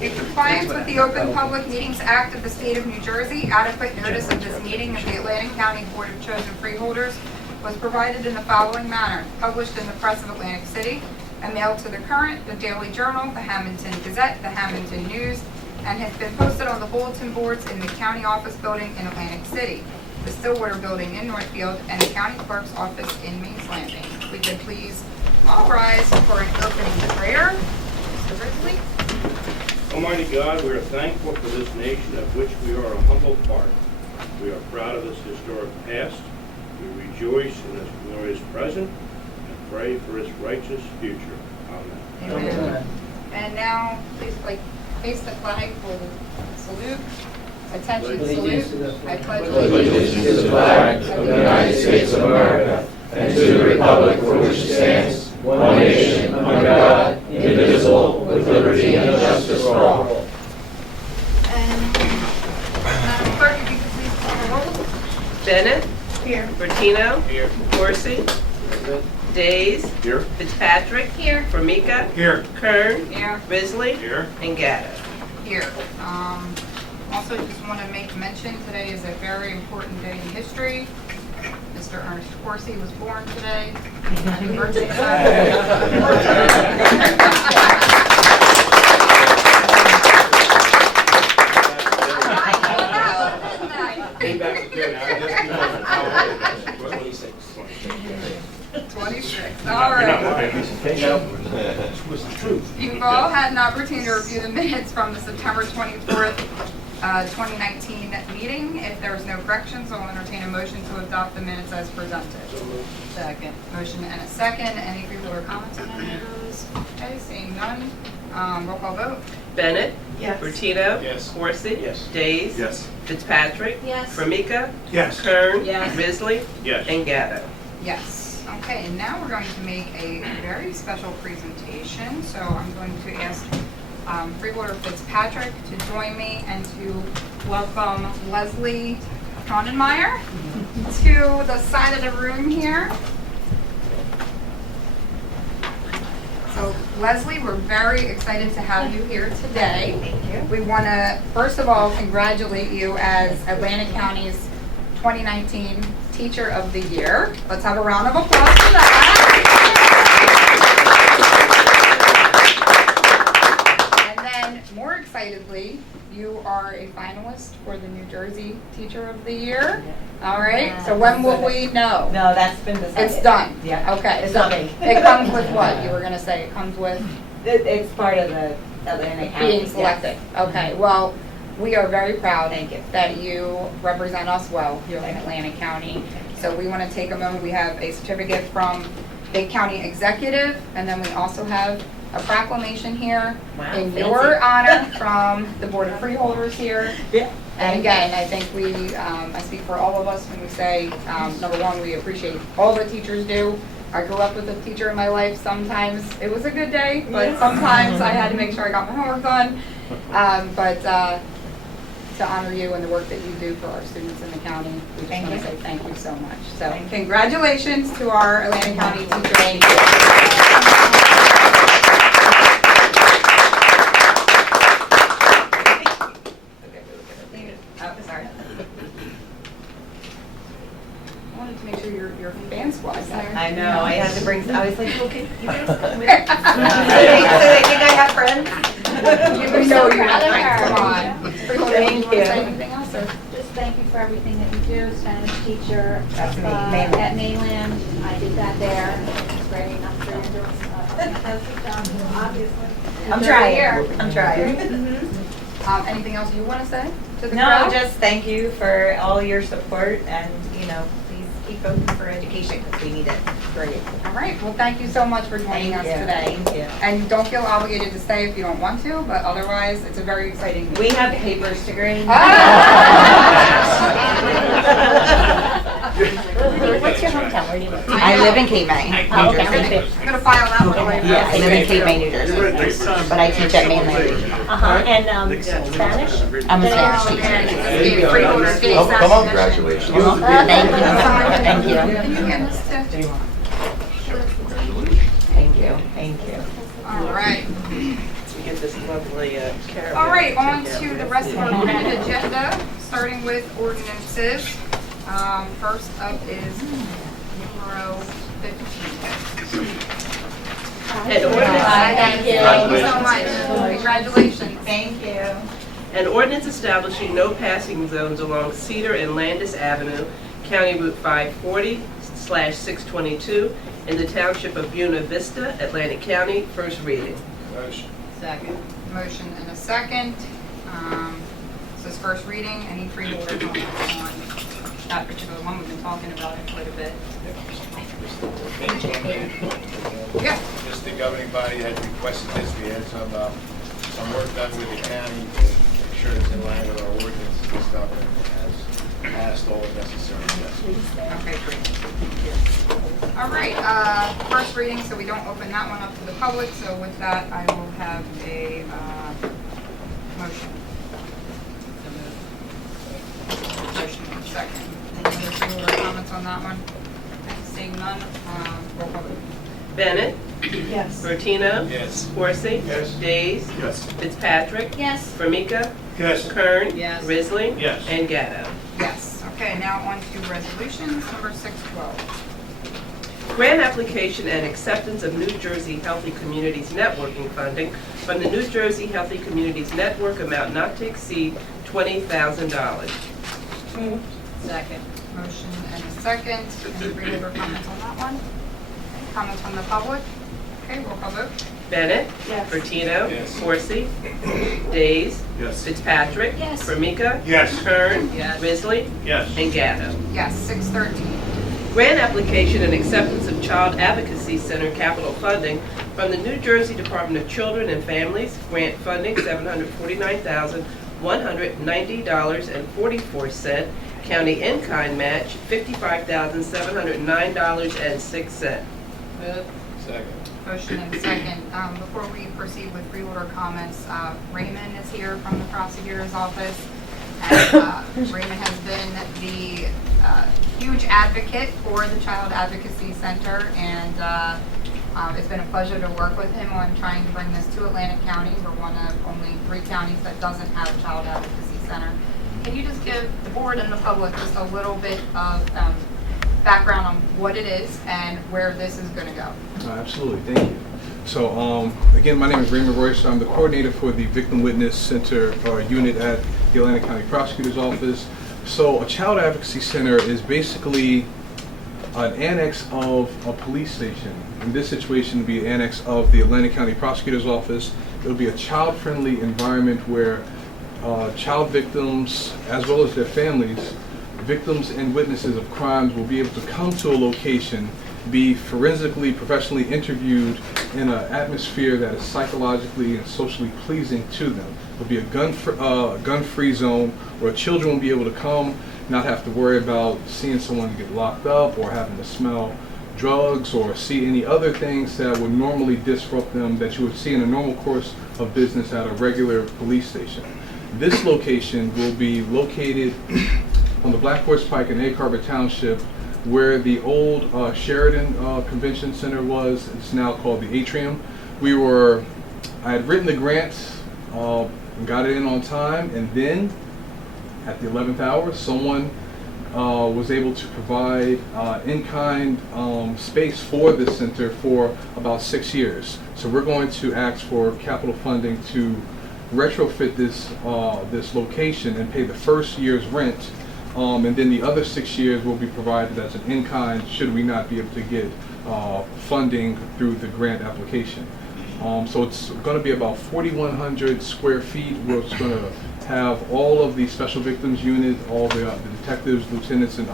In compliance with the Open Public Meetings Act of the State of New Jersey, adequate notice of this meeting of the Atlantic County Board of Chosen Freeholders was provided in the following manner: published in the Press of Atlantic City and mailed to the Current, the Daily Journal, the Hamilton Gazette, the Hamilton News, and has been posted on the bulletin boards in the County Office Building in Atlantic City, the Stillwater Building in Northfield, and the County Clerk's Office in Mays Landing. We could please all rise for an opening prayer. Mr. Ridley. Almighty God, we are thankful for this nation of which we are a humble part. We are proud of this historic past. We rejoice in this glorious present and pray for its righteous future. Amen. Amen. And now, please face the flag for the salute. Attention, salute. I pledge allegiance to the flag of the United States of America and to the republic for which it stands, one nation, under God, indivisible, with liberty and justice for all. And Madam Clerk, if you could please call the roll. Bennett. Here. Bertino. Here. Corsi. Days. Here. Fitzpatrick. Here. Formica. Here. Kern. Here. Risley. Here. And Gatto. Here. Also, just want to make mention, today is a very important day in history. Mr. Ernest Corsi was born today. Happy birthday, Came back to good. I guess 26. 26. All right. You've all had an opportunity to review the minutes from the September 24th, 2019 meeting. If there's no corrections, I'll entertain a motion to adopt the minutes as presented. Second. Motion and a second. Any freeholder comments on any of those? Okay, seeing none. Roll call vote. Bennett. Yes. Bertino. Yes. Corsi. Yes. Days. Yes. Fitzpatrick. Yes. Formica. Yes. Kern. Yes. Risley. Yes. And Gatto. Yes. Okay, and now we're going to make a very special presentation. So I'm going to ask Freeholder Fitzpatrick to join me and to welcome Leslie Cronenmeyer to the side of the room here. So Leslie, we're very excited to have you here today. Thank you. We want to, first of all, congratulate you as Atlantic County's 2019 Teacher of the Year. Let's have a round of applause for that. And then, more excitedly, you are a finalist for the New Jersey Teacher of the Year. All right. So when will we know? No, that's been decided. It's done. Yeah. Okay. It's So not me. it comes with what? You were going to say it comes with It's part of the Atlantic County. being selected. Okay. Well, we are very proud Thank you. that you represent us well here in Atlantic County. So we want to take a moment. We have a certificate from the county executive, and then we also have a proclamation here Wow, in fancy. your honor from the Board of Freeholders here. Yeah. And again, I think I speak for all of us when we say, number one, we appreciate all the teachers do. I grew up with a teacher in my life. Sometimes it was a good day, but sometimes I had to make sure I got my homework done. But to honor you and the work that you do for our students in the county, we just want to say thank you so much. So congratulations to our Atlantic County teacher. Thank you. Oh, sorry. I wanted to make sure your fan squad's there. I know, I had to bring, I was like, okay, you guys come with. So they think I have friends? You know you have friends, come on. Freeholder, Thank you want to say you. anything else, or? Just thank you for everything that you do, Spanish teacher That's me, at mainland. Mainland. I did that there. It's great. I'm sure you're doing a fantastic job, obviously. I'm trying, I'm trying. Anything else you want to say to the No, crowd? just thank you for all your support and, please keep voting for education because we need it. Great. All right. Well, thank you so much for joining us today. Thank you. And don't feel obligated to stay if you don't want to, but otherwise, it's a very exciting We have papers to grade. What's your hometown? Where do you live? I live in Cape May, New Jersey. I'm going to file that one away. Yeah, I live in Cape May, New Jersey, but I teach at Mainland. And Spanish? I'm a Spanish teacher. Come on, Congratulations. Thank you. Thank you. Can you get this too? Thank you. Thank you. All right. We get this close. lovely caravan. All right, on Check out to the this. rest of our printed agenda, starting with ordinances. First up is numero 15. An ordinance, Thank you so much. Congratulations. Thank you. an ordinance establishing no passing zones along Cedar and Landis Avenue, County Route 540/622, in the Township of Buena Vista, Atlantic County, first reading. Motion. Second. Motion and a second. This is first reading. Any freeholder comments on that particular one? We've been talking about it quite a bit. Yeah. Just the governing body had requested this. We had some work done with the county to make sure it's in line with our ordinance and stuff, and it has passed all the necessary steps. Okay, great. All right, first reading, so we don't open that one up to the public. So with that, I will have a motion. Motion and a second. Any other freeholder comments on that one? Seeing none, roll call vote. Bennett, Yes. Bertino, Yes. Corsi, Yes. Days, Yes. Fitzpatrick, Yes. Formica, Yes. Kern, Yes. Risley, Yes. and Gatto. Yes. Okay, now on to resolutions, number 612. Grant application and acceptance of New Jersey Healthy Communities Networking funding from the New Jersey Healthy Communities Network, amount not to exceed $20,000. Second. Motion and a second. Any freeholder comments on that one? Comments from the public? Okay, roll call vote. Bennett, Yes. Bertino, Yes. Corsi, Days, Yes. Fitzpatrick, Yes. Formica, Yes. Kern, Yes. Risley, Yes. and Gatto. Yes, 613. Grant application and acceptance of Child Advocacy Center capital funding from the New Jersey Department of Children and Families. Grant funding $749,190.44. County in-kind match $55,709.06. Second. Motion and second. Before we proceed with freeholder comments, Raymond is here from the prosecutor's office. And Raymond has been the huge advocate for the Child Advocacy Center, and it's been a pleasure to work with him on trying to bring this to Atlantic County. We're one of only 3 counties that doesn't have a Child Advocacy Center. Can you just give the board and the public just a little bit of background on what it is and where this is going to go? Absolutely, thank you. So again, my name is Raymond Royce. I'm the coordinator for the Victim Witness Center unit at the Atlantic County Prosecutor's Office. So a Child Advocacy Center is basically an annex of a police station. In this situation, it would be an annex of the Atlantic County Prosecutor's Office. It will be a child-friendly environment where child victims, as well as their families, victims and witnesses of crimes will be able to come to a location, be forensically, professionally interviewed in an atmosphere that is psychologically and socially pleasing to them. It will be a gun-free zone where children will be able to come, not have to worry about seeing someone get locked up or having to smell drugs or see any other things that would normally disrupt them that you would see in a normal course of business at a regular police station. This location will be located on the Black Horse Pike in Egg Harbor Township, where the old Sheridan Convention Center was. It's now called the Atrium. I had written the grant, got it in on time, and then at the 11th hour, someone was able to provide in-kind space for this center for about 6 years. So we're going to ask for capital funding to retrofit this location and pay the first year's rent, and then the other 6 years will be provided as an in-kind should we not be able to get funding through the grant application. So it's going to be about 4,100 square feet, where it's going to have all of the special victims unit, all the detectives, lieutenants, and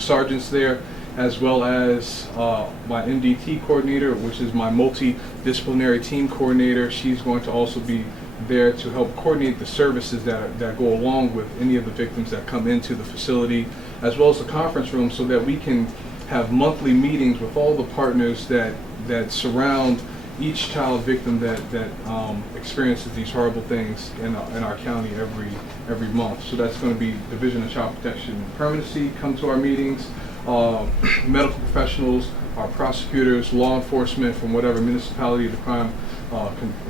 sergeants there, as well as my MDT coordinator, which is my multidisciplinary team coordinator. She's going to also be there to help coordinate the services that go along with any of the victims that come into the facility, as well as the conference room, so that we can have monthly meetings with all the partners that surround each child victim that experiences these horrible things in our county every month. So that's going to be Division of Child Protection and Permanency come to our meetings, medical professionals, our prosecutors, law enforcement from whatever municipality the crime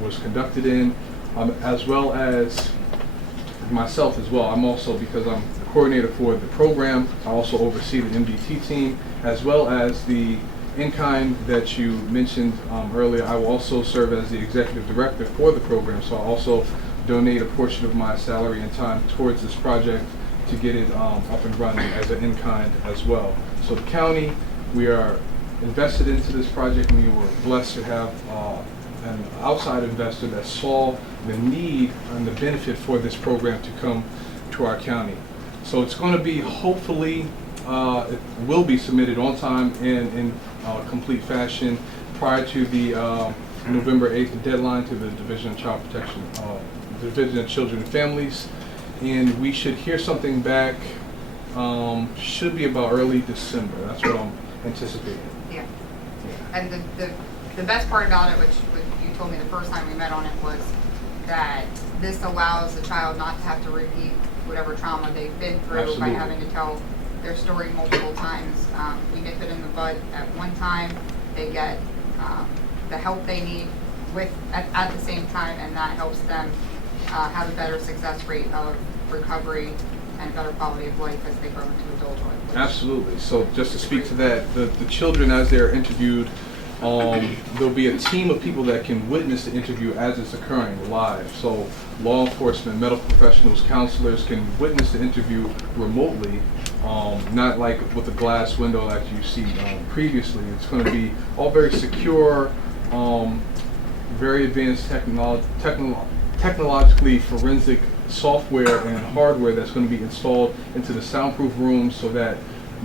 was conducted in, as well as myself as well. I'm also, because I'm the coordinator for the program, I also oversee the MDT team, as well as the in-kind that you mentioned earlier. I will also serve as the executive director for the program, so I also donate a portion of my salary and time towards this project to get it up and running as an in-kind as well. So the county, we are invested into this project, and we were blessed to have an outside investor that saw the need and the benefit for this program to come to our county. So it's going to be, hopefully, it will be submitted on time and in complete fashion prior to the November 8th deadline to the Division of Child Protection, Division of Children and Families. And we should hear something back, should be about early December. That's what I'm anticipating. Yeah. And the best part about it, which you told me the first time we met on it, was that this allows the child not to have to repeat whatever trauma they've been through. Absolutely. By having to tell their story multiple times. We nip it in the bud at one time. They get the help they need at the same time, and that helps them have a better success rate of recovery and a better quality of life as they grow into adulthood. Absolutely. So just to speak to that, the children, as they're interviewed, there'll be a team of people that can witness the interview as it's occurring live. So law enforcement, medical professionals, counselors can witness the interview remotely, not like with a glass window like you see previously. It's going to be all very secure, very advanced technologically forensic software and hardware that's going to be installed into the soundproof rooms so that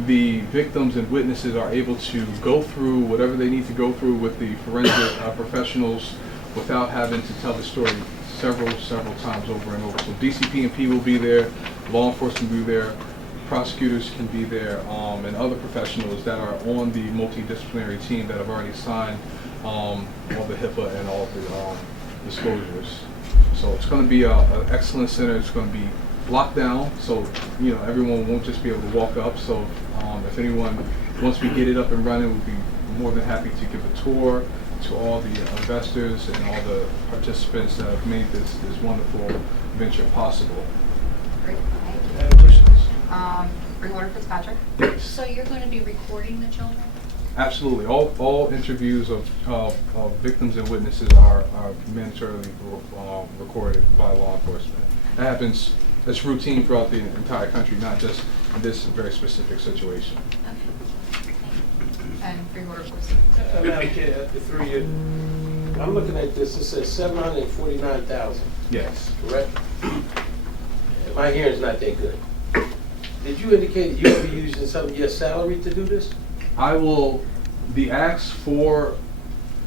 the victims and witnesses are able to go through whatever they need to go through with the forensic professionals without having to tell the story several times over and over. So DCP&P will be there, law enforcement will be there, prosecutors can be there, and other professionals that are on the multidisciplinary team that have already signed all the HIPAA and all the disclosures. So it's going to be an excellent center. It's going to be locked down, so everyone won't just be able to walk up. So if anyone, once we get it up and running, we'll be more than happy to give a tour to all the investors and all the participants that have made this wonderful venture possible. Great. Any questions? Freeholder Fitzpatrick. Yes. So you're going to be recording the children? Absolutely. All interviews of victims and witnesses are mandatorily recorded by law enforcement. That happens. That's routine throughout the entire country, not just in this very specific situation. And Freeholder Corsi. Madam Chair, after 3 years, I'm looking at this, it says 749,000, Yes. correct? My hearing's not that good. Did you indicate that you will be using some of your salary to do this? I will, the acts for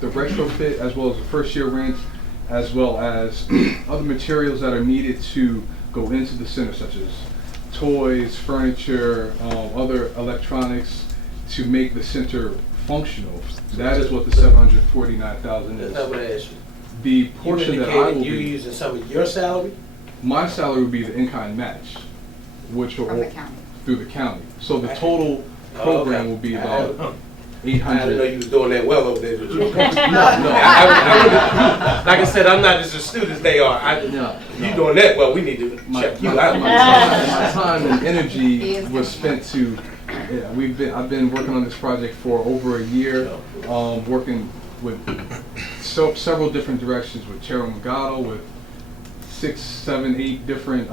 the retrofit as well as the first year rent, as well as other materials that are needed to go into the center, such as toys, furniture, other electronics, to make the center functional. That is what the 749,000 That's not what is. I asked you. The portion that I will You be, using some of your salary? my salary would be the in-kind match, which will From the county. through the county. So the total program will be about I 800. didn't know you was doing that well over there. Did you? No. Like I said, I'm not as astute as they are. No. You doing that well, we need to My check you my out. time and energy was spent to, I've been working on this project for over a year, working with several different directions with Chairman Magato, with 6, 7, 8 different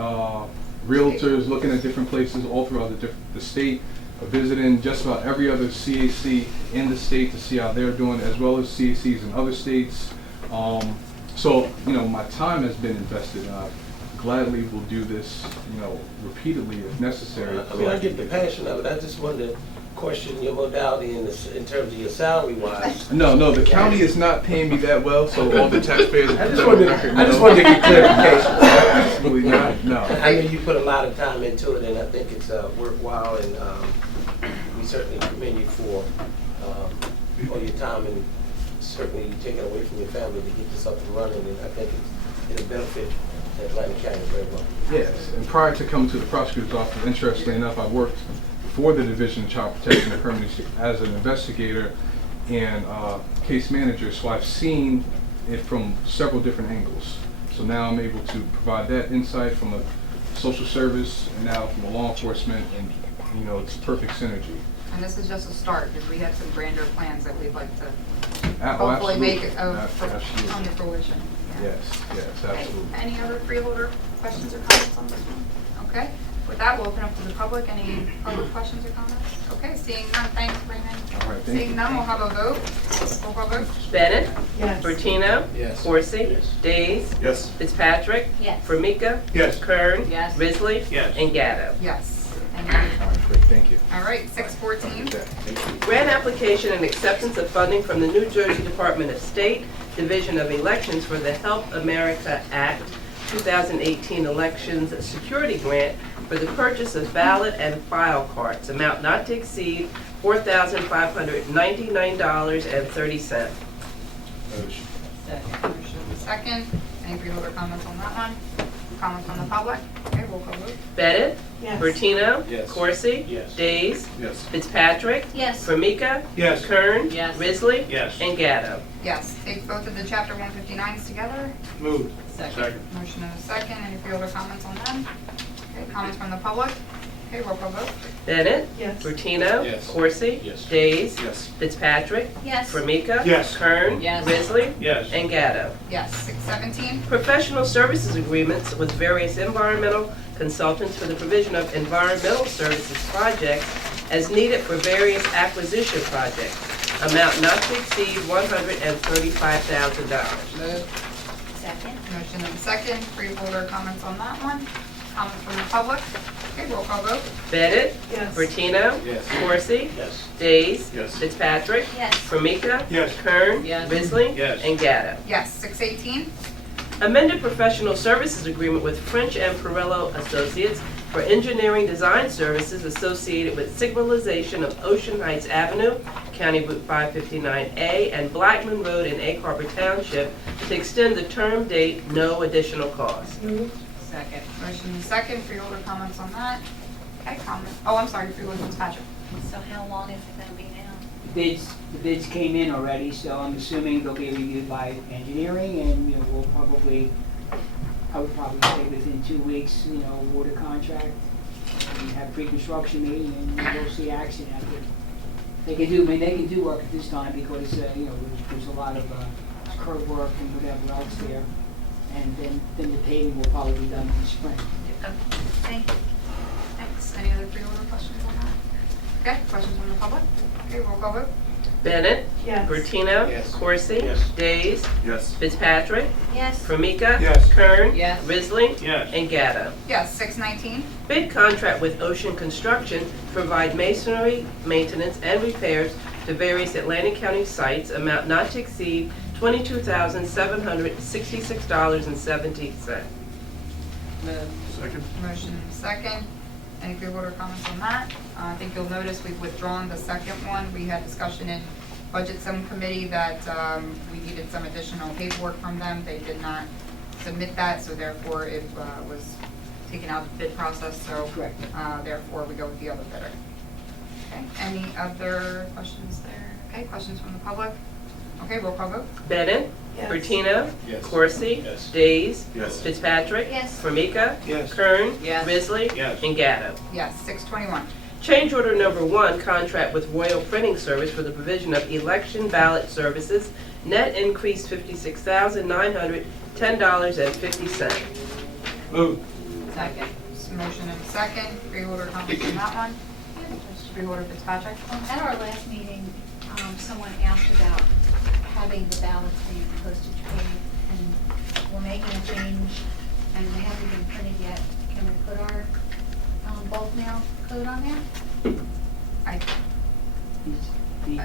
realtors looking at different places all throughout the state, visiting just about every other CAC in the state to see how they're doing, as well as CACs in other states. So, my time has been invested, and I gladly will do this, repeatedly if necessary. I mean, I get the passion of it. I just wanted to question your modality in terms of your salary wise. No, the county is not paying me that well, so all the taxpayers. I just wanted to get clarification. Absolutely not, no. I know you put a lot of time into it, and I think it's worthwhile, and we certainly commend you for all your time and certainly taking away from your family to get this up and running, and I think it'll benefit Atlanta County very well. Yes, and prior to coming to the prosecutor's office, interestingly enough, I worked for the Division of Child Protection and Permanency as an investigator and case manager, so I've seen it from several different angles. So now I'm able to provide that insight from a social service and now from a law enforcement, and it's perfect synergy. And this is just a start, because we have some grander plans that we'd like to Oh, hopefully make absolutely. it Absolutely. come to fruition. Yeah. Yes, Okay. absolutely. Any other freeholder questions or comments on this one? Okay, with that, we'll open up to the public. Any public questions or comments? Okay, seeing none, thanks, Raymond. All right, thank Seeing you. none, we'll have a vote. Roll call vote. Bennett? Yes. Bertino? Yes. Corsi? Yes. Days? Yes. Fitzpatrick? Yes. Formica? Yes. Kern? Yes. Risley? Yes. And Gatto. Yes. Thank you. All right, great, thank you. All right, 6:14. Grant application and acceptance of funding from the New Jersey Department of State, Division of Elections for the Help America Act 2018 Elections Security Grant for the purchase of ballot and file cards, amount not to exceed $4,599.30. Motion. Motion second. Any freeholder comments on that one? Comments from the public? Okay, roll call vote. Bennett? Yes. Bertino? Yes. Corsi? Yes. Days? Yes. Fitzpatrick? Yes. Formica? Yes. Kern? Yes. Risley? Yes. And Gatto. Yes, take both of the chapter 159s together. Moved. Second. Motion and a second. Any freeholder comments on them? Okay, comments from the public? Okay, roll call vote. Bennett? Yes. Bertino? Yes. Corsi? Yes. Days? Yes. Fitzpatrick? Yes. Formica? Yes. Kern? Yes. Risley? Yes. And Gatto. Yes, 6:17. Professional services agreements with various environmental consultants for the provision of environmental services projects as needed for various acquisition projects. Amount not to exceed $135,000. Move. Second. Motion and second. Freeholder comments on that one? Comments from the public? Okay, roll call vote. Bennett? Yes. Bertino? Yes. Corsi? Yes. Days? Yes. Fitzpatrick? Yes. Formica? Yes. Kern? Yes. Risley? Yes. And Gatto. Yes, 6:18. Amended professional services agreement with French and Perillo Associates for engineering design services associated with signalization of Ocean Heights Avenue, County Route 559A, and Blackman Road in Egg Harbor Township to extend the term date, no additional cost. Second. Motion and second. Freeholder comments on that? Okay, comment. Oh, I'm sorry, Freeholder Fitzpatrick. So how long is it gonna be now? The bids came in already, so I'm assuming they'll be reviewed by engineering, and, we'll probably, I would probably say within 2 weeks, award a contract, and have pre-construction meeting, and we'll see action after. They can do work at this time because, there's a lot of curb work and whatever else there, and then the paving will probably be done in the spring. Okay, thank you. Thanks. Any other freeholder questions on that? Okay, questions from the public? Okay, roll call vote. Bennett? Yes. Bertino? Yes. Corsi? Yes. Days? Yes. Fitzpatrick? Yes. Formica? Yes. Kern? Yes. Risley? Yes. And Gatto. Yes, 6:19. Bid contract with Ocean Construction to provide masonry, maintenance, and repairs to various Atlantic County sites, amount not to exceed $22,766.70. Second. Motion and second. Any freeholder comments on that? I think you'll notice we've withdrawn the second one. We had discussion in Budget Subcommittee that we needed some additional paperwork from them. They did not submit that, so therefore it was taken out of the bid process, so Correct. therefore we go with the other bidder. Okay, any other questions there? Okay, questions from the public? Okay, roll call vote. Bennett? Yes. Bertino? Yes. Corsi? Yes. Days? Yes. Fitzpatrick? Yes. Formica? Yes. Kern? Yes. Risley? Yes. And Gatto. Yes, 6:21. Change order number 1, contract with Royal Printing Service for the provision of election ballot services. Net increase $56,910.50. Moved. Second. Motion and second. Freeholder comments on that one? Freeholder Fitzpatrick? At our last meeting, someone asked about having the ballots being postage paid, and we're making a change, and they haven't been printed yet. Can we put our bulk mail code on there?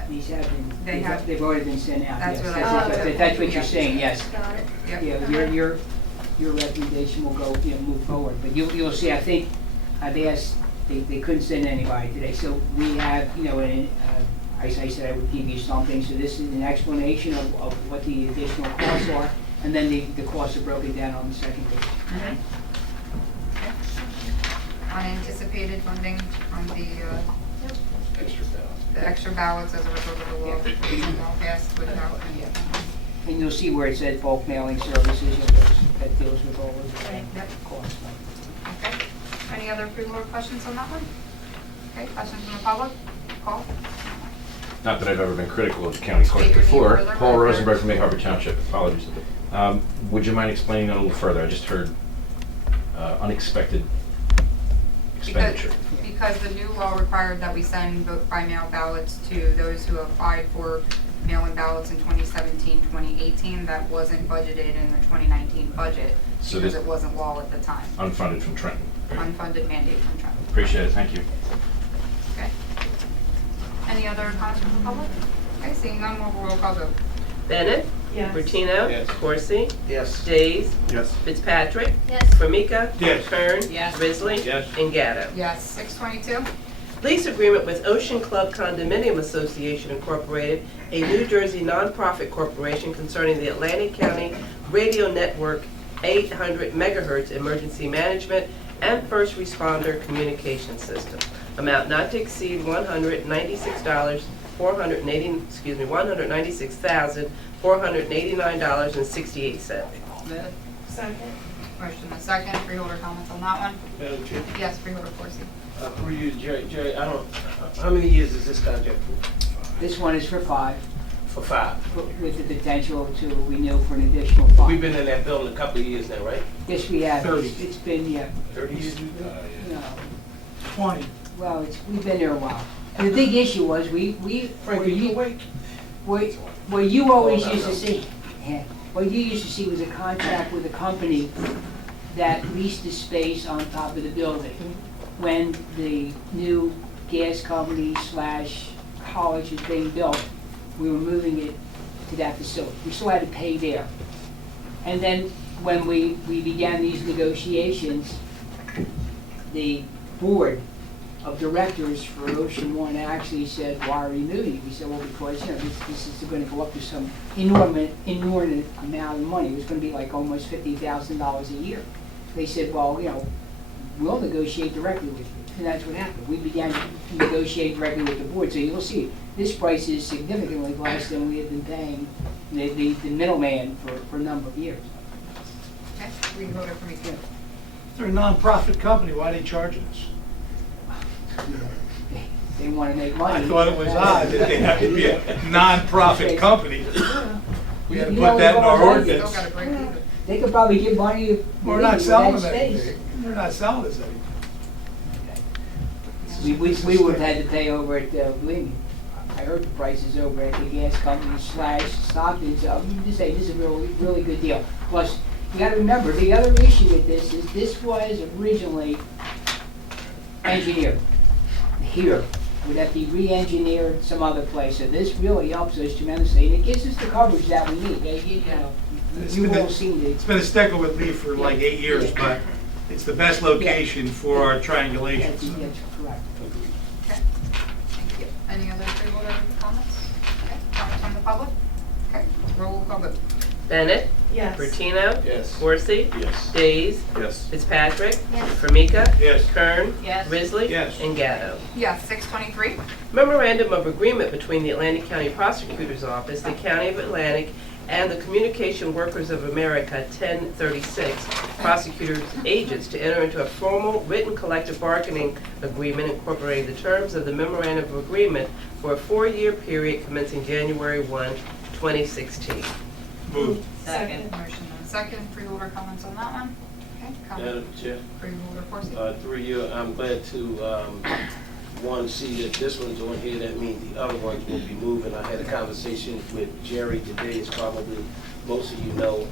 These have been, They have- they've already been sent out, That's yes. what I thought. That's what you're saying, yes. Got it? Yep. Yeah, your recommendation will go, move forward, but you'll see, I think, they couldn't send anybody today, so we have, I said I would give you something, so this is an explanation of what the additional costs are, and then the costs are broken down on the second page. Unanticipated funding from the Extra ballot. extra ballots as a result of the law. All passed without any And you'll see where it says bulk mailing services, that deals with all of the Yep. costs. Okay. Any other freeholder questions on that one? Okay, questions from the public? Call. Not that I've ever been critical of the county clerk State your name before. for the Paul record. Rosenberg from May Harbor Township. Apologies. Would you mind explaining that a little further? I just heard unexpected expenditure. Because the new law required that we send vote by mail ballots to those who applied for mail-in ballots in 2017, 2018. That wasn't budgeted in the 2019 budget So because this- it wasn't law at the time. Unfunded from Trenton. Unfunded mandate from Trump. Appreciate it. Thank you. Okay. Any other comments from the public? Okay, seeing none, we'll roll call vote. Bennett. Yes. Bertino. Yes. Corsi. Yes. Days. Yes. Fitzpatrick. Yes. Formica. Yes. Kern. Yes. Risley. Yes. And Gatto. Yes, 622. Lease agreement with Ocean Club Condominium Association Incorporated, a New Jersey nonprofit corporation concerning the Atlantic County Radio Network 800 megahertz emergency management and first responder communication system. Amount not to exceed $196,489.68. Second. Motion and second. Freeholder comments on that one? Madam Chair, Yes, Freeholder Corsi. for you, Jerry, I don't, how many years is this contract for? This one is for 5, For 5. with the potential to renew for an additional 5. We've been in that building a couple of years now, right? Yes, we have. 30. It's been, yeah, 30 years? no, 20. well, we've been there a while. And the big issue was, Frank, are you awake? what you always used to see, yeah, what you used to see was a contract with a company that leased the space on top of the building. When the new gas company / college was being built, we were moving it to that facility. We still had to pay there. And then when we began these negotiations, the board of directors for Ocean One actually said, why are you moving? We said, well, because, this is gonna go up to some inordinate amount of money. It was gonna be like almost $50,000 a year. They said, well, we'll negotiate directly with you. And that's what happened. We began to negotiate directly with the board. So you'll see, this price is significantly less than we had been paying the middleman for a number of years. Okay, Freeholder Formica. They're a non-profit company, why are they charging us? They want to make money. I thought it was odd that they have to be a non-profit company. We had to You put know that in our what I'm Still ordinance. got a break even. They could probably give money if We're not selling that them space. anything. We're not selling us anything. We would have had to pay over at, believe me, I heard the prices over at the gas company / Stockton, so you just say, this is a really good deal. Plus, you gotta remember, the other issue with this is this was originally engineered here. Would that be re-engineered some other place? So this really helps us tremendously, and it gives us the coverage that we need. It's You been will the- see It's been a stickler with me for like 8 years, but it's the best location for our triangulation. That's correct. Okay, thank you. Any other freeholder comments? Okay, comments from the public? Okay, roll call vote. Bennett. Yes. Bertino. Yes. Corsi. Yes. Days. Yes. Fitzpatrick. Yes. Formica. Yes. Kern. Yes. Risley. Yes. And Gatto. Yes, 623. Memorandum of Agreement between the Atlantic County Prosecutor's Office, the County of Atlantic, and the Communication Workers of America, 1036, prosecutors' agents to enter into a formal written collective bargaining agreement incorporating the terms of the Memorandum of Agreement for a 4-year period commencing January 1, 2016. Moved. Second. Motion and second. Freeholder comments on that one? Okay, comment. Madam Chair, Freeholder Corsi. through you, I'm glad to, see that this one's on here. That means the other ones will be moving. I had a conversation with Jerry today, as probably most of you know,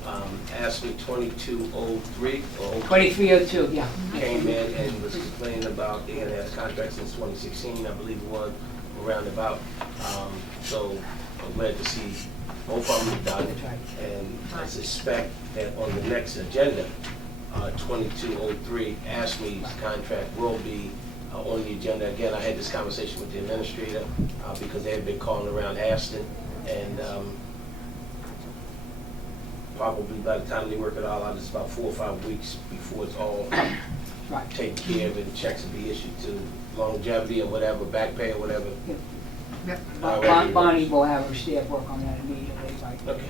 asked me 2203 or 2302, yeah. came in and was complaining about they had had a contract since 2016, I believe it was, around about. So I'm glad to see both of them done. And I suspect that on the next agenda, 2203, ASME's contract will be on the agenda. Again, I had this conversation with the administrator because they had been calling around Aston, and probably by the time they work it all out, it's about 4 or 5 weeks before it's all Right. taken care of and checks will be issued to longevity or whatever, back pay or whatever. Yep. However it Bonnie works. will have her staff work on that immediately. Right? Okay.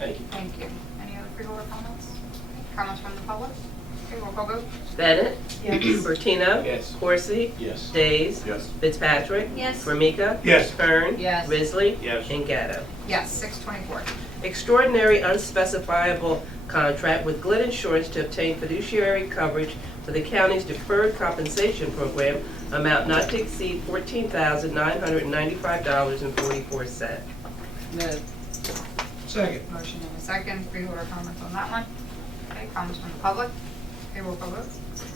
Thank you. Thank you. Any other freeholder comments? Comments from the public? Okay, roll call vote. Bennett? Yes. Bertino? Yes. Corsi? Yes. Days? Yes. Fitzpatrick? Yes. Formica? Yes. Kern? Yes. Risley? Yes. And Gatto. Yes, 624. Extraordinary unspecifiable contract with Glen Insurance to obtain fiduciary coverage for the county's deferred compensation program, amount not to exceed $14,995.44. Move. Second. Motion and a second. Freeholder comments on that one? Okay, comments from the public? Okay, roll call vote.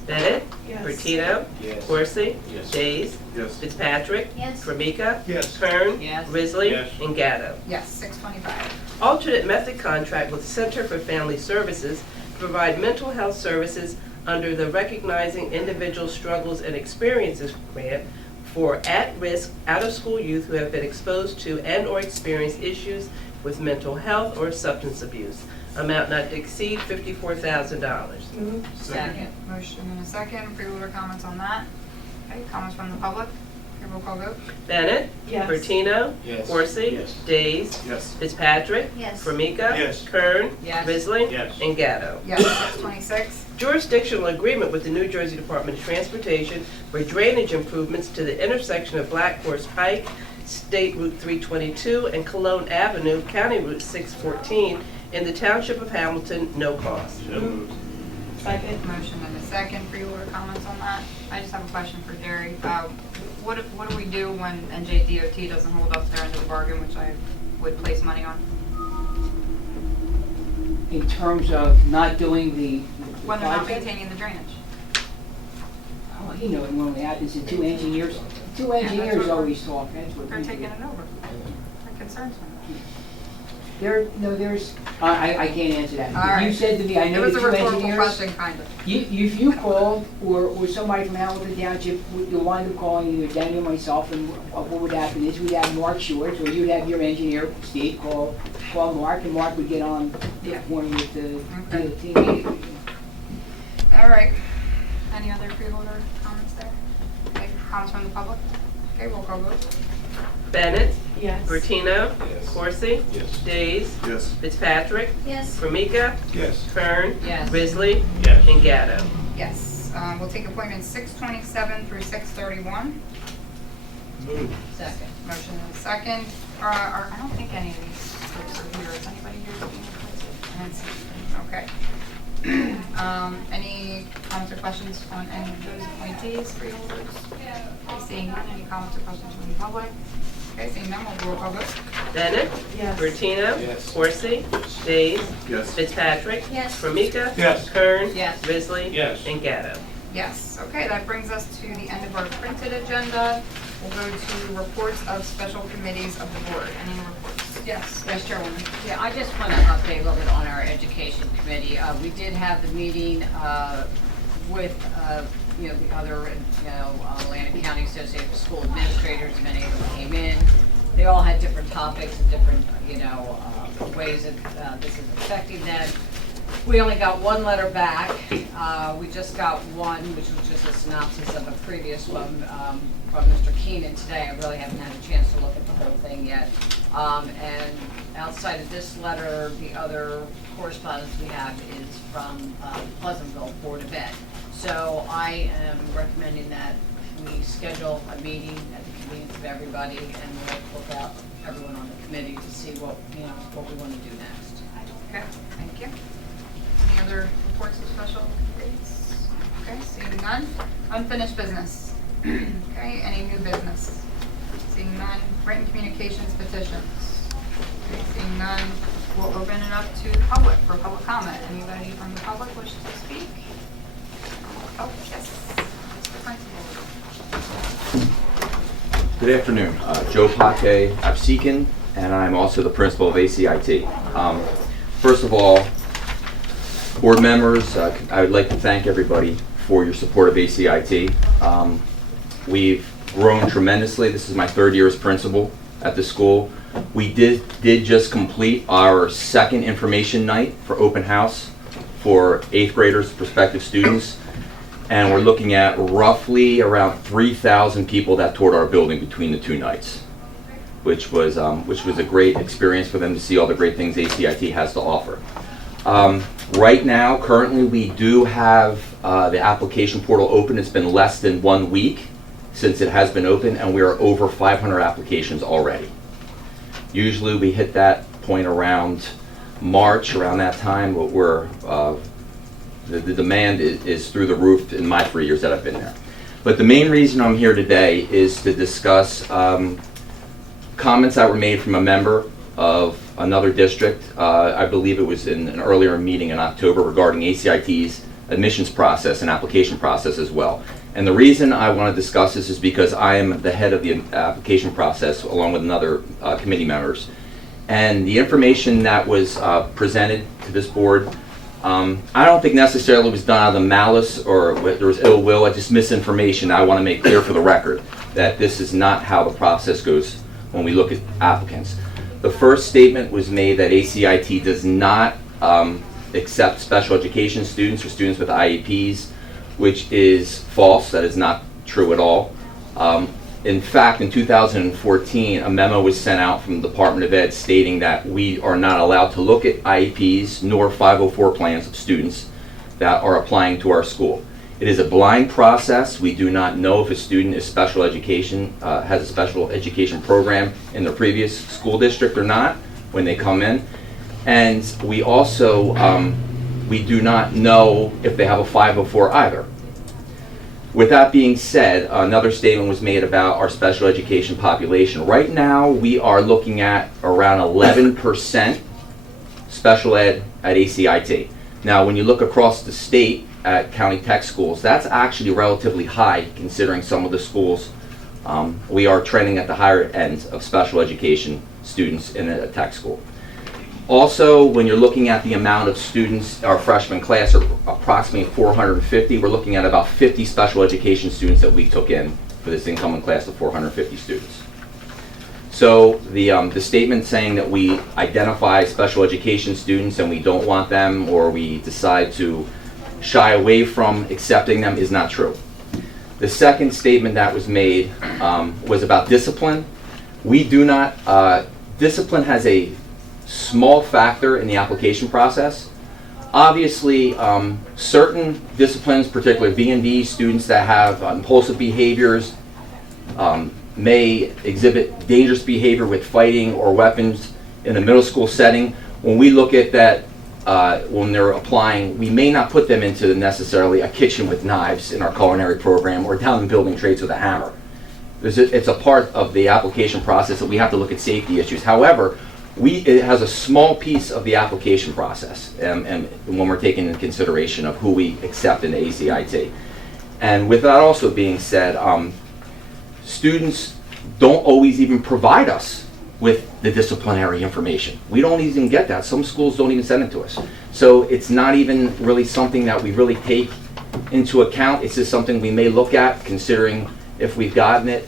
Bennett? Bertino? Yes. Corsi? Yes. Days? Yes. Fitzpatrick? Yes. Formica? Yes. Kern? Yes. Risley? Yes. And Gatto. Yes, 625. Alternate method contract with Center for Family Services to provide mental health services under the Recognizing Individual Struggles and Experiences grant for at-risk, out-of-school youth who have been exposed to and/or experienced issues with mental health or substance abuse. Amount not to exceed $54,000. Second. Motion and a second. Freeholder comments on that? Okay, comments from the public? Okay, roll call vote. Bennett? Yes. Bertino? Yes. Corsi? Yes. Days? Yes. Fitzpatrick? Yes. Formica? Yes. Kern? Yes. Risley? Yes. And Gatto. Yes, 626. Jurisdictional agreement with the New Jersey Department of Transportation for drainage improvements to the intersection of Black Horse Pike, State Route 322, and Cologne Avenue, County Route 614, in the Township of Hamilton, no cost. So moved. Second. Motion and a second. Freeholder comments on that? I just have a question for Jerry. What do we do when NJDOT doesn't hold up their end of the bargain, which I would place money on? In terms of not doing the When they're not project, maintaining the drainage? oh, you know, it normally happens, and two engineers that's what- always talk, that's what They're we do. taking it over. That concerns me. I can't answer that. All right. You said to me, I It know was the a two rhetorical engineers. question, kind of. If you called, or somebody from Hamilton Township, you'll wind up calling either Danny or myself, and what would happen is we'd have Mark Short, or you'd have your engineer, Steve, call Mark, and Mark would get on the Yeah. phone with the Okay. DOT. All right. Any other freeholder comments there? Okay, comments from the public? Okay, roll call vote. Bennett? Yes. Bertino? Yes. Corsi? Yes. Days? Yes. Fitzpatrick? Yes. Formica? Yes. Kern? Yes. Risley? Yes. And Gatto. Yes. We'll take appointments 627 through 631. Move. Second. Motion and a second. I don't think any of these folks are here. Is anybody here being appointed? I didn't see anything. Okay. Any comments or questions on any of those appointees, freeholders? Okay, seeing none, any comments or questions from the public? Okay, seeing none, we'll roll call vote. Bennett? Yes. Bertino? Yes. Corsi? Days? Yes. Fitzpatrick? Yes. Formica? Yes. Kern? Yes. Risley? Yes. And Gatto. Yes, okay, that brings us to the end of our printed agenda. We'll go to reports of special committees of the board. Any reports? Yes, Vice Chairwoman. Yeah, I just want to update a little bit on our education committee. We did have the meeting with, the other, Atlantic County Association of School Administrators. Many of them came in. They all had different topics and different, ways that this is affecting them. We only got one letter back. We just got one, which was just a synopsis of a previous one from Mr. Keenan today. I really haven't had a chance to look at the whole thing yet. And outside of this letter, the other correspondence we have is from Pleasantville Board of Ed. So I am recommending that we schedule a meeting at the convenience of everybody, and we'll look out everyone on the committee to see what we want to do next. Okay, thank you. Any other reports of special committees? Okay, seeing none. Unfinished business. Okay, any new business? Seeing none. Written communications petitions. Okay, seeing none. We'll open it up to the public for public comment. Anybody from the public wish to speak? Oh, yes. Mr. Principal. Good afternoon. Joe Pate Absekin, and I'm also the principal of ACIT. First of all, board members, I would like to thank everybody for your support of ACIT. We've grown tremendously. This is my third year as principal at the school. We did just complete our second information night for open house for 8th graders, prospective students. And we're looking at roughly around 3,000 people that toured our building between the two nights. which was a great experience for them to see all the great things ACIT has to offer. Right now, currently, we do have the application portal open. It's been less than 1 week since it has been open, and we are over 500 applications already. Usually we hit that point around March, around that time, where the demand is through the roof in my 3 years that I've been there. But the main reason I'm here today is to discuss comments that were made from a member of another district. I believe it was in an earlier meeting in October regarding ACIT's admissions process and application process as well. And the reason I want to discuss this is because I am the head of the application process along with another committee members. And the information that was presented to this board, I don't think necessarily was done out of malice or there was ill will, just misinformation. I want to make clear for the record that this is not how the process goes when we look at applicants. The first statement was made that ACIT does not accept special education students or students with IEPs, which is false. That is not true at all. In fact, in 2014, a memo was sent out from the Department of Ed stating that we are not allowed to look at IEPs nor 504 plans of students that are applying to our school. It is a blind process. We do not know if a student is special education, has a special education program in their previous school district or not when they come in. And we also, we do not know if they have a 504 either. With that being said, another statement was made about our special education population. Right now, we are looking at around 11% special ed at ACIT. Now, when you look across the state at county tech schools, that's actually relatively high considering some of the schools. We are trending at the higher end of special education students in a tech school. Also, when you're looking at the amount of students, our freshman class are approximately 450. We're looking at about 50 special education students that we took in for this incoming class of 450 students. So the statement saying that we identify special education students and we don't want them or we decide to shy away from accepting them is not true. The second statement that was made was about discipline. We do not, discipline has a small factor in the application process. Obviously, certain disciplines, particularly B&B students that have impulsive behaviors, may exhibit dangerous behavior with fighting or weapons in a middle school setting. When we look at that, when they're applying, we may not put them into necessarily a kitchen with knives in our culinary program or down in building trades with a hammer. It's a part of the application process that we have to look at safety issues. However, it has a small piece of the application process and when we're taking into consideration of who we accept in the ACIT. And with that also being said, students don't always even provide us with the disciplinary information. We don't even get that. Some schools don't even send it to us. So it's not even really something that we really take into account. It's just something we may look at considering if we've gotten it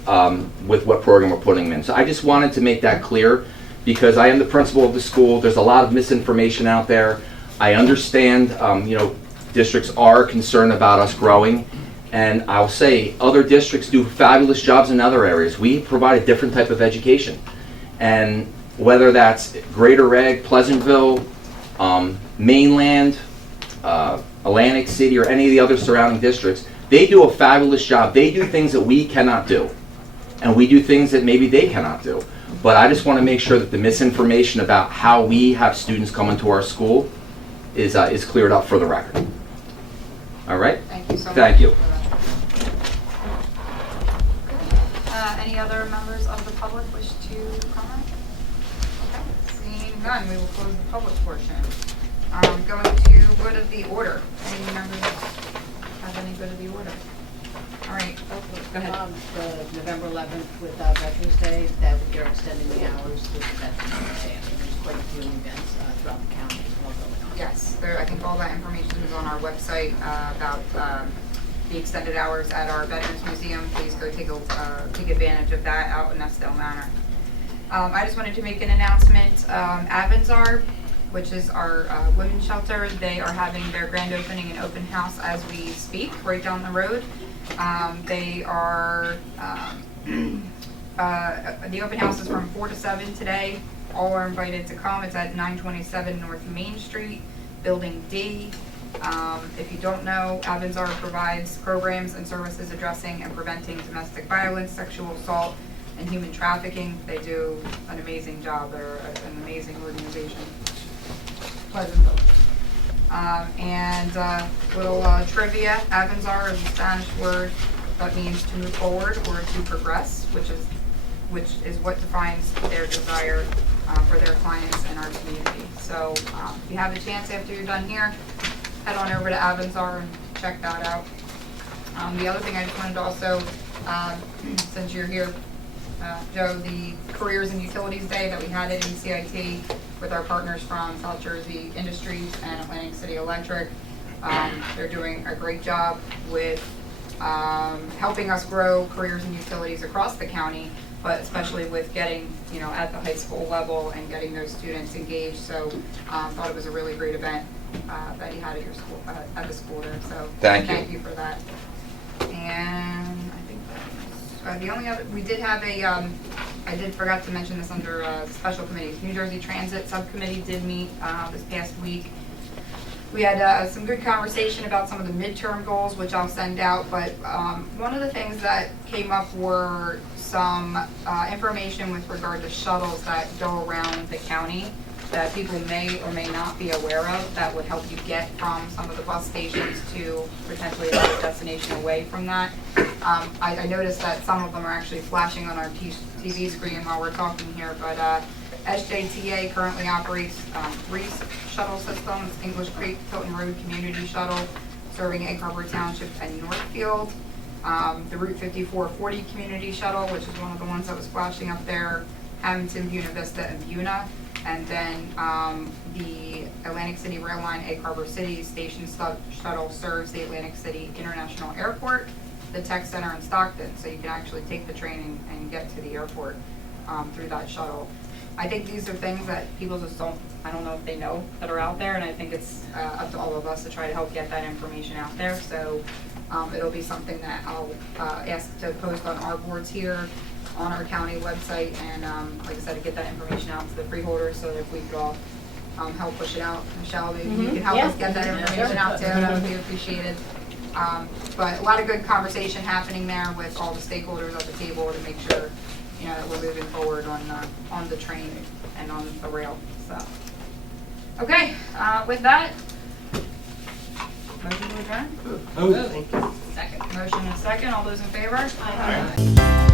with what program we're putting them in. So I just wanted to make that clear because I am the principal of the school. There's a lot of misinformation out there. I understand, districts are concerned about us growing. And I'll say other districts do fabulous jobs in other areas. We provide a different type of education. And whether that's Greater Egg, Pleasantville, Mainland, Atlantic City, or any of the other surrounding districts, they do a fabulous job. They do things that we cannot do. And we do things that maybe they cannot do. But I just want to make sure that the misinformation about how we have students come into our school is cleared up for the record. All right? Thank you so much. Thank you. Any other members of the public wish to comment? Okay, seeing none, we will close the public portion. Going to good of the order. Any members have any good of the order? All right, go ahead. The November 11th with Veterans Day, that they're extending the hours to Veterans Day. There's quite a few events throughout the county as well going on. Yes, I think all that information is on our website about the extended hours at our Veterans Museum. Please go take advantage of that out in Estelle Manor. I just wanted to make an announcement. Avanzar, which is our women's shelter, they are having their grand opening and open house as we speak, right down the road. They are The open house is from 4 to 7 today. All are invited to come. It's at 927 North Main Street, Building D. If you don't know, Avanzar provides programs and services addressing and preventing domestic violence, sexual assault, and human trafficking. They do an amazing job. They're an amazing organization. Pleasantville. Little trivia, Avanzar is a Spanish word that means to move forward or to progress, which is what defines their desire for their clients and our community. So if you have a chance after you're done here, head on over to Avanzar and check that out. The other thing I just wanted to also, since you're here, Joe, the Careers and Utilities Day that we had at ECIT with our partners from South Jersey Industries and Atlantic City Electric. They're doing a great job with helping us grow careers and utilities across the county, but especially with getting, at the high school level and getting those students engaged. So thought it was a really great event that you had at your school, at the school there. So thank you for that. And I think that's the only other, we did have I did forgot to mention this under special committees. New Jersey Transit Subcommittee did meet this past week. We had some good conversation about some of the midterm goals, which I'll send out, but one of the things that came up were some information with regard to shuttles that go around the county that people may or may not be aware of that would help you get from some of the bus stations to potentially another destination away from that. I noticed that some of them are actually flashing on our TV screen while we're talking here, but SJTA currently operates 3 shuttle systems: English Creek, Tilton Road Community Shuttle, serving Egg Harbor Township and Northfield. The Route 5440 Community Shuttle, which is one of the ones that was flashing up there, Hamilton, Buena Vista, and Buna. And then the Atlantic City Rail Line Egg Harbor City Station Shuttle serves the Atlantic City International Airport, the Tech Center in Stockton, so you can actually take the train and get to the airport through that shuttle. I think these are things that people just I don't know if they know that are out there, and I think it's up to all of us to try to help get that information out there. So it'll be something that I'll ask to post on our boards here, on our county website, and like I said, to get that information out to the freeholders so that if we could all help push it out. Michelle, maybe you can help us get that information out too. That would be appreciated. But a lot of good conversation happening there with all the stakeholders at the table to make sure that we're moving forward on the train and on the rail. So, okay, with that, motion to adjourn. Moving. Second. Motion and second. All those in favor? Aye.